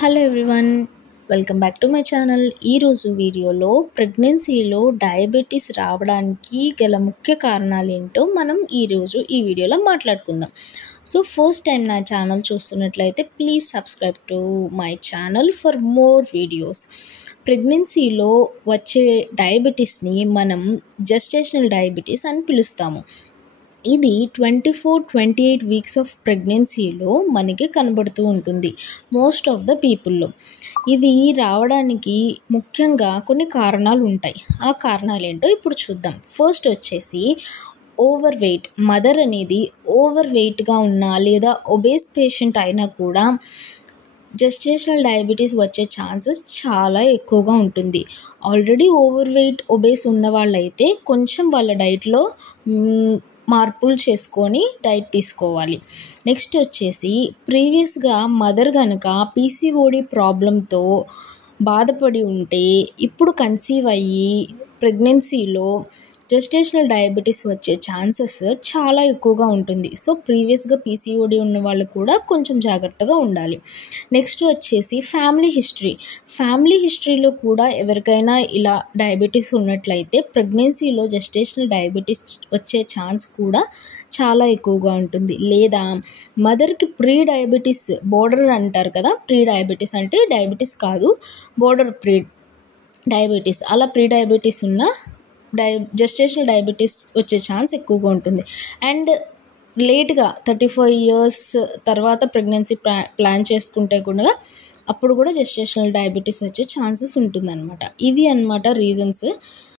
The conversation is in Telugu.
Hello everyone, welcome back to my channel. ఈరోజు వీడియోలో ప్రెగ్నెన్సీలో డయాబెటీస్ రావడానికి గల ముఖ్య కారణాలు ఏంటో మనం ఈరోజు ఈ వీడియోలో మాట్లాడుకుందాం. సో ఫస్ట్ టైం నా ఛానల్ చూస్తున్నట్లయితే please subscribe to my channel for more videos. ప్రెగ్నెన్సీలో వచ్చే డయాబెటీస్ని మనం జెస్టేషనల్ డయాబెటీస్ అని పిలుస్తాము. ఇది 24-28 వీక్స్ ఆఫ్ ప్రెగ్నెన్సీలో మనకి కనబడుతూ ఉంటుంది మోస్ట్ ఆఫ్ ద పీపుల్లో. ఇది రావడానికి ముఖ్యంగా కొన్ని కారణాలు ఉంటాయి. ఆ కారణాలు ఏంటో ఇప్పుడు చూద్దాం. ఫస్ట్ వచ్చేసి ఓవర్ వెయిట్. మదర్ అనేది ఓవర్ వెయిట్గా ఉన్నా లేదా ఒబేస్ పేషెంట్ అయినా కూడా జెస్టేషనల్ డయాబెటీస్ వచ్చే ఛాన్సెస్ చాలా ఎక్కువగా ఉంటుంది. ఆల్రెడీ ఓవర్ వెయిట్ ఒబేస్ ఉన్న వాళ్ళైతే కొంచెం వాళ్ళ డైట్లో మార్పులు చేసుకొని డైట్ తీసుకోవాలి. నెక్స్ట్ వచ్చేసి ప్రీవియస్గా మదర్ కనుక పీసీఓడి ప్రాబ్లంతో బాధపడి ఉంటే ఇప్పుడు కన్సీవ్ అయ్యి ప్రెగ్నెన్సీలో జెస్టేషనల్ డయాబెటీస్ వచ్చే ఛాన్సెస్ చాలా ఎక్కువగా ఉంటుంది. సో ప్రీవియస్గా పీసీఓడి ఉన్న వాళ్ళు కూడా కొంచెం జాగ్రత్తగా ఉండాలి. నెక్స్ట్ వచ్చేసి ఫ్యామిలీ హిస్టరీలో కూడా ఎవరికైనా ఇలా డయాబెటీస్ ఉన్నట్లయితే ప్రెగ్నెన్సీలో జెస్టేషనల్ డయాబెటీస్ వచ్చే ఛాన్స్ కూడా చాలా ఎక్కువగా ఉంటుంది. లేదా మదర్కి ప్రీ డయాబెటీస్ బోర్డర్ అంటారు కదా, ప్రీ డయాబెటీస్ అంటే డయాబెటీస్ కాదు, బోర్డర్ ప్రీ డయాబెటీస్, అలా ప్రీ డయాబెటీస్ ఉన్న జెస్టేషనల్ డయాబెటీస్ వచ్చే ఛాన్స్ ఎక్కువగా ఉంటుంది. అండ్ లేట్గా 35 years తర్వాత ప్రెగ్నెన్సీ ప్లాన్ చేసుకుంటే కూడా అప్పుడు కూడా జెస్టేషనల్ డయాబెటీస్ వచ్చే ఛాన్సెస్ ఉంటుందన్నమాట. ఇవి అన్నమాట రీజన్స్.